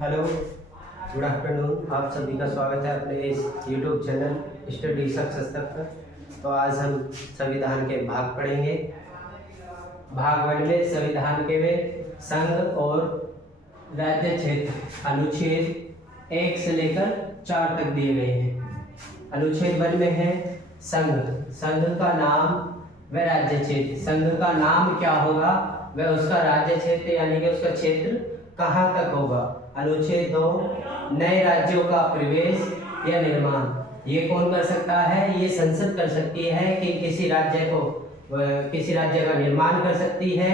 Hello, good afternoon. आप सभी का स्वागत है अपने इस यूट्यूब चैनल स्टडी सक्सेस तक पर। तो आज हम संविधान के भाग पढ़ेंगे। भाग 1 में संविधान के में संघ और राज्य क्षेत्र अनुच्छेद 1 से लेकर 4 तक दिए गए हैं। अनुच्छेद 1 में है संघ, संघ का नाम व राज्य क्षेत्र। संघ का नाम क्या होगा वह उसका राज्य क्षेत्र यानी कि उसका क्षेत्र कहाँ तक होगा। अनुच्छेद 2 नए राज्यों का प्रवेश या निर्माण। ये कौन कर सकता है? ये संसद कर सकती है कि किसी राज्य का निर्माण कर सकती है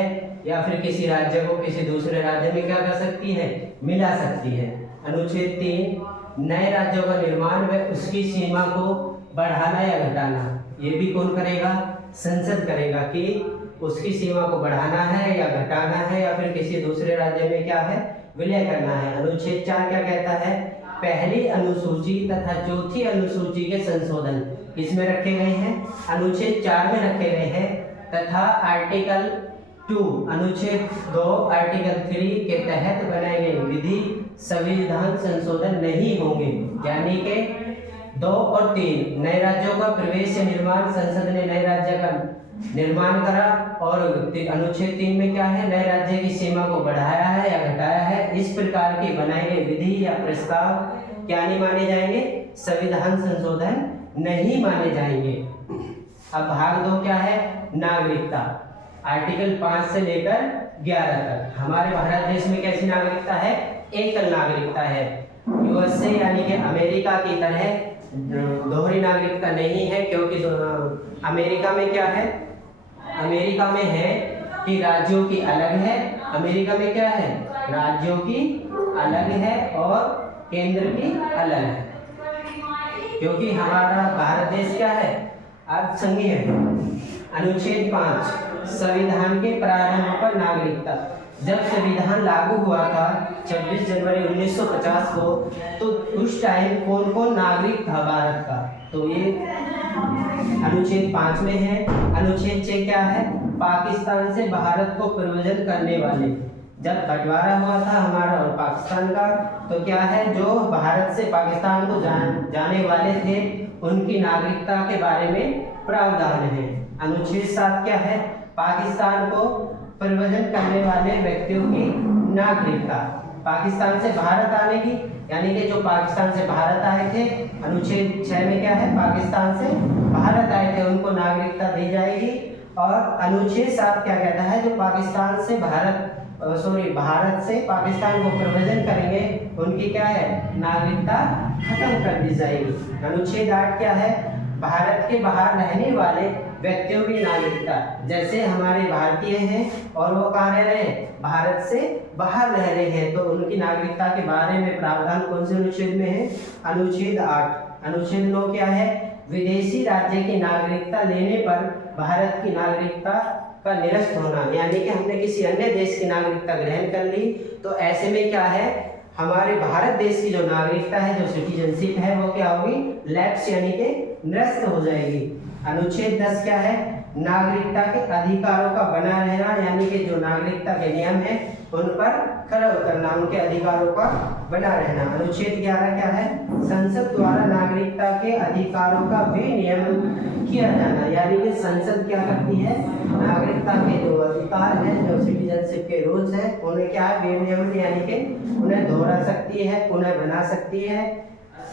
या फिर किसी राज्य को किसी दूसरे राज्य में क्या कर सकती है, मिला सकती है। अनुच्छेद 3 नए राज्यों का निर्माण व उसकी सीमा को बढ़ाना या घटाना। ये भी कौन करेगा? संसद करेगा कि उसकी सीमा को बढ़ाना है या घटाना है या फिर किसी दूसरे राज्य में क्या है, विलय करना है। अनुच्छेद 4 क्या कहता है? पहली अनुसूची तथा चौथी अनुसूची के संशोधन किसमें रखे गए हैं? अनुच्छेद 4 में रखे गए हैं। तथा आर्टिकल 2 अनुच्छेद 2 आर्टिकल 3 के तहत बनाए गए विधि संविधान संशोधन नहीं होंगे। यानी कि 2 और 3 नए राज्यों का प्रवेश या निर्माण, संसद ने नए राज्य का निर्माण करा। और अनुच्छेद 3 में क्या है? नए राज्य की सीमा को बढ़ाया है या घटाया है। इस प्रकार के बनाए गए विधि या प्रस्ताव क्या नहीं माने जाएंगे? संविधान संशोधन नहीं माने जाएंगे। अब भाग 2 क्या है? नागरिकता। आर्टिकल 5 से लेकर 11 तक हमारे भारत देश में कैसी नागरिकता है? एकल नागरिकता है। यूएसए यानी कि अमेरिका की तरह दोहरी नागरिकता नहीं है, क्योंकि अमेरिका में क्या है? अमेरिका में है कि राज्यों की अलग है। अमेरिका में क्या है? राज्यों की अलग है और केंद्र की अलग है, क्योंकि हमारा भारत देश क्या है? अर्थसंघीय है। अनुच्छेद 5 संविधान के प्रारंभ पर नागरिकता। जब संविधान लागू हुआ था 26 जनवरी 1950 को, तो उस टाइम कौन कौन नागरिक था भारत का? तो ये अनुच्छेद 5 में है। अनुच्छेद 6 क्या है? पाकिस्तान से भारत को प्रव्रजन करने वाले। जब बंटवारा हुआ था हमारा और पाकिस्तान का, तो क्या है, जो भारत से पाकिस्तान को जाने वाले थे उनकी नागरिकता के बारे में प्रावधान है। अनुच्छेद 7 क्या है? पाकिस्तान को प्रव्रजन करने वाले व्यक्तियों की नागरिकता। पाकिस्तान से भारत आने की, यानी कि जो पाकिस्तान से भारत आए थे, अनुच्छेद 6 में क्या है? पाकिस्तान से भारत आए थे उनको नागरिकता दी जाएगी। और अनुच्छेद 7 क्या कहता है? जो पाकिस्तान से भारत से पाकिस्तान को प्रव्रजन करेंगे उनकी क्या है? नागरिकता खत्म कर दी जाएगी। अनुच्छेद 8 क्या है? भारत के बाहर रहने वाले व्यक्तियों की नागरिकता। जैसे हमारे भारतीय हैं और वो कहाँ रह रहे हैं? भारत से बाहर रह रहे हैं, तो उनकी नागरिकता के बारे में प्रावधान कौन से अनुच्छेद में है? अनुच्छेद 8। अनुच्छेद 9 क्या है? विदेशी राज्य की नागरिकता लेने पर भारत की नागरिकता का निरस्त होना। यानी कि हमने किसी अन्य देश की नागरिकता ग्रहण कर ली, तो ऐसे में क्या है, हमारे भारत देश की जो नागरिकता है, जो सिटीजनशिप है, वो क्या होगी? लैप्स यानी कि निरस्त हो जाएगी। अनुच्छेद 10 क्या है? नागरिकता के अधिकारों का बना रहना। यानी कि जो नागरिकता के नियम है उन पर खरा उतरना, उनके अधिकारों का बना रहना। अनुच्छेद 11 क्या है? संसद द्वारा नागरिकता के अधिकारों का विनियमन किया जाना। यानी कि संसद क्या करती है? नागरिकता के जो अधिकार हैं, जो सिटीजनशिप के रूल्स हैं, उन्हें क्या है? विनियमन यानी कि उन्हें दोहरा सकती है, उन्हें बना सकती है।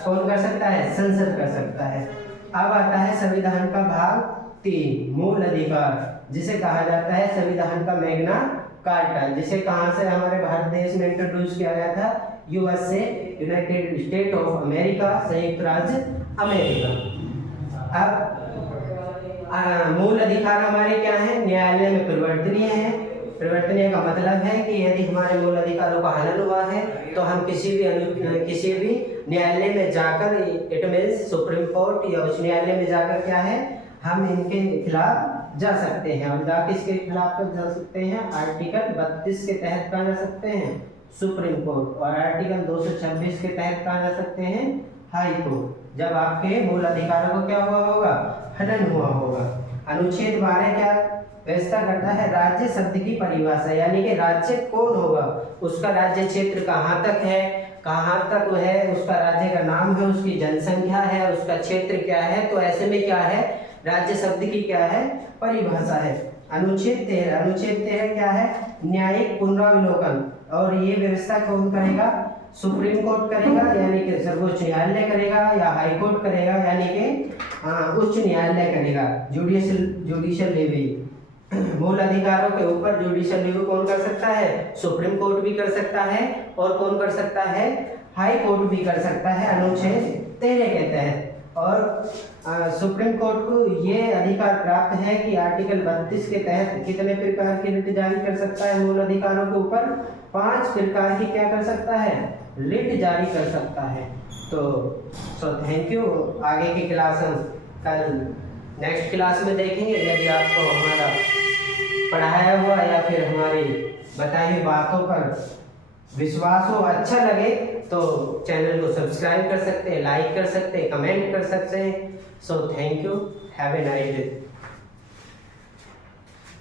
कौन कर सकता है? संसद कर सकता है। अब आता है संविधान का भाग 3 मूल अधिकार, जिसे कहा जाता है संविधान का मैग्ना कार्टा, जिसे कहाँ से हमारे भारत देश में इंट्रोड्यूस किया गया था? USA, United state of America, संयुक्त राज्य अमेरिका। अब मूल अधिकार हमारे क्या है? न्यायालय में परिवर्तनीय है। परिवर्तनीय का मतलब है कि यदि हमारे मूल अधिकारों का हनन हुआ है तो हम किसी भी न्यायालय में जाकर, इट मीन्स सुप्रीम कोर्ट या उच्च न्यायालय में जाकर क्या है, हम इनके खिलाफ जा सकते हैं। और जाकर इसके खिलाफ जा सकते हैं आर्टिकल 32 के तहत कहाँ जा सकते हैं? Supreme court. और आर्टिकल 226 के तहत कहाँ जा सकते हैं? हाई कोर्ट, जब आपके मूल अधिकारों को क्या हुआ होगा? हनन हुआ होगा। अनुच्छेद 12 क्या व्यवस्था करता है। राज्य शब्द की परिभाषा, यानी कि राज्य कौन होगा, उसका राज्य क्षेत्र कहाँ तक है, कहाँ तक वो है, उसका राज्य का नाम है, उसकी जनसंख्या है, उसका क्षेत्र क्या है। तो ऐसे में क्या है, राज्य शब्द की क्या है, परिभाषा है। अनुच्छेद 13, अनुच्छेद 13 क्या है, न्यायिक पुनरावलोकन। और ये व्यवस्था कौन करेगा, सुप्रीम कोर्ट करेगा, यानी कि सर्वोच्च न्यायालय करेगा, या हाई कोर्ट करेगा, यानी कि उच्च न्यायालय करेगा। जुडिशियल लेवी, मूल अधिकारों के ऊपर जुडिशियल लेवी कौन कर सकता है, सुप्रीम कोर्ट भी कर सकता है, और कौन कर सकता है, हाई कोर्ट भी कर सकता है, अनुच्छेद 13 के तहत। और सुप्रीम कोर्ट को ये अधिकार प्राप्त है कि आर्टिकल 32 के तहत कितने प्रकार की रिट जारी कर सकता है, मूल अधिकारों के ऊपर 5 प्रकार की क्या कर सकता है, रिट जारी कर सकता है। तो थैंक यू। आगे की क्लास हम कल नेक्स्ट क्लास में देखेंगे। यदि आपको हमारा पढ़ाया हुआ या फिर हमारी बताई हुई बातों पर विश्वास हो, अच्छा लगे, तो चैनल को सब्सक्राइब कर सकते हैं, लाइक कर सकते हैं, कमेंट कर सकते हैं। So thank you, have a nice day.